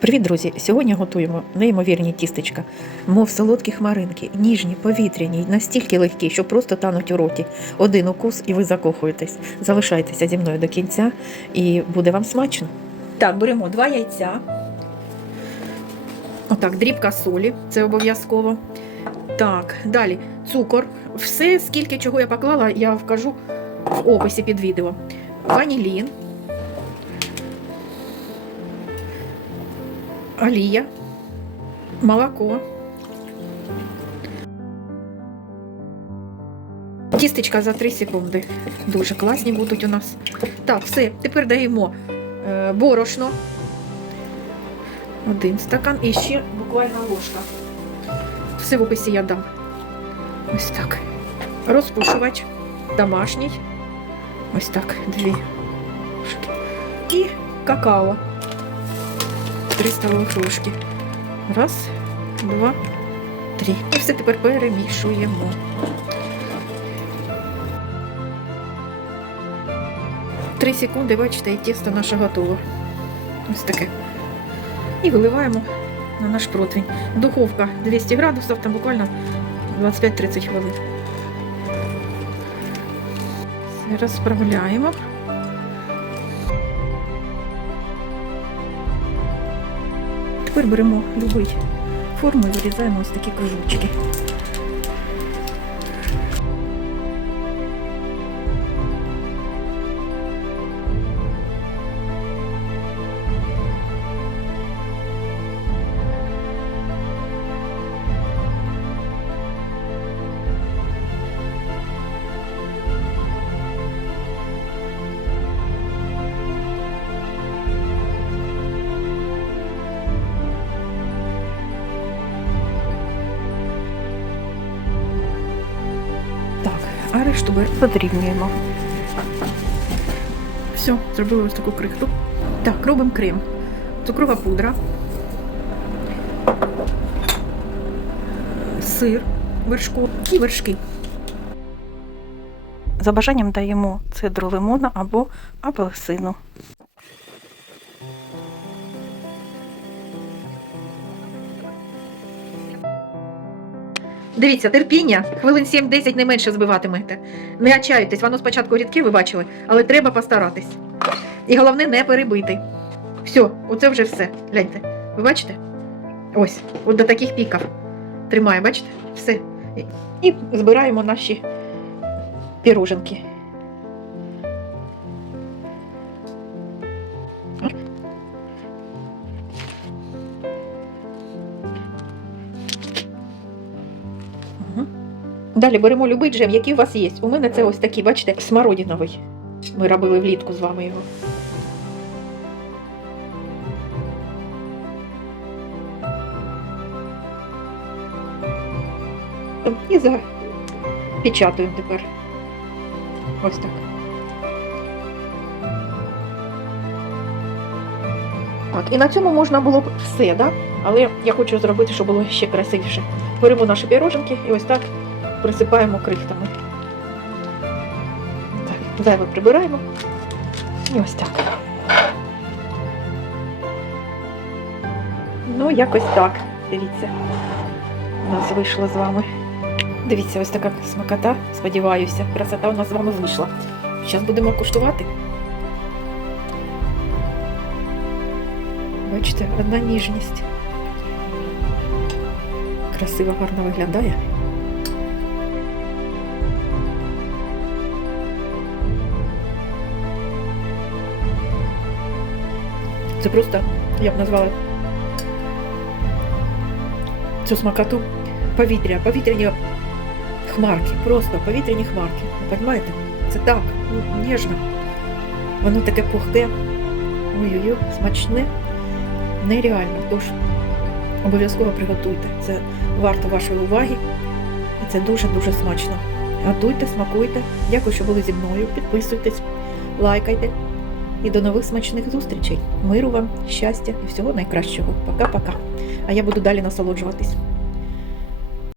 Привіт, друзі! Сьогодні готуємо неймовірні тістечка, мов солодкі хмаринки, ніжні, повітряні, настільки легкі, що просто тануть у роті. Один укус і ви закохуєтесь. Залишайтеся зі мною до кінця і буде вам смачно. Так, беремо два яйця. Отак, дрібка солі, це обов'язково. Так, далі цукор. Все, скільки чого я поклала, я вкажу в описі під відео. Ванілін. Олія, молоко. Тістечка за 3 секунди. Дуже класні будуть у нас. Так, все, тепер даємо е, борошно. Один стакан і ще буквально ложка. Все в описі я дам. Ось так. Розпушувач домашній. Ось так, дві. І какао. 3 столових ложки. Раз, два, три. І все тепер перемішуємо. Три секунди, бачите, і тісто наше готове. Ось таке. І виливаємо на наш противень. Духовка 200 градусів, там буквально 25-30 хвилин. Розправляємо. Тепер беремо любий форму і вирізаємо ось такі кружочки. А решту бер- подрібнюємо. Все, зробили ось таку крихту. Так, робимо крем. Цукрова пудра. Сир, вершку і вершки. За бажанням даємо цедру лимона або апельсину. Дивіться, терпіння, хвилин 7-10 не менше збиватимете. Не очаюйтесь, воно спочатку рідке, ви бачили, але треба постаратись. І головне не перебити. Все, оце вже все. Гляньте. Ви бачите? Ось, от до таких піків. Тримає, бачите? Все. І- збираємо наші піроженки. Далі беремо любий джем, який у вас є. У мене це ось такий, бачите, смородиновий. Ми робили влітку з вами його. І запечатуємо тепер. Ось так. Так, і на цьому можна було б все, да? але я хочу зробити, щоб було ще красивіше. Беремо наші піроженки і ось так присипаємо крихтами. Так, зайве прибираємо. І ось так. Ну, якось так. Дивіться. У нас вийшло з вами. Дивіться, ось така смакота, сподіваюся. Красота у нас з вами вийшла. Зараз будемо куштувати. Бачите, одна ніжність. Красиво, гарно виглядає. Це просто, я б назвала цю смакоту повітря, повітряні хмарки, просто повітряні хмарки. Ви? Це так, ну, ніжно. Воно таке пухке. Ой-ой-ой, смачне, нереально. Тож обов'язково приготуйте. Це варто вашої уваги. І це дуже-дуже смачно. Готуйте, смакуйте. Дякую, що були зі мною. Підписуйтесь, лайкайте. І до нових смачних зустрічей. Миру вам, щастя і всього найкращого. Пока-пока. А я буду далі насолоджуватись.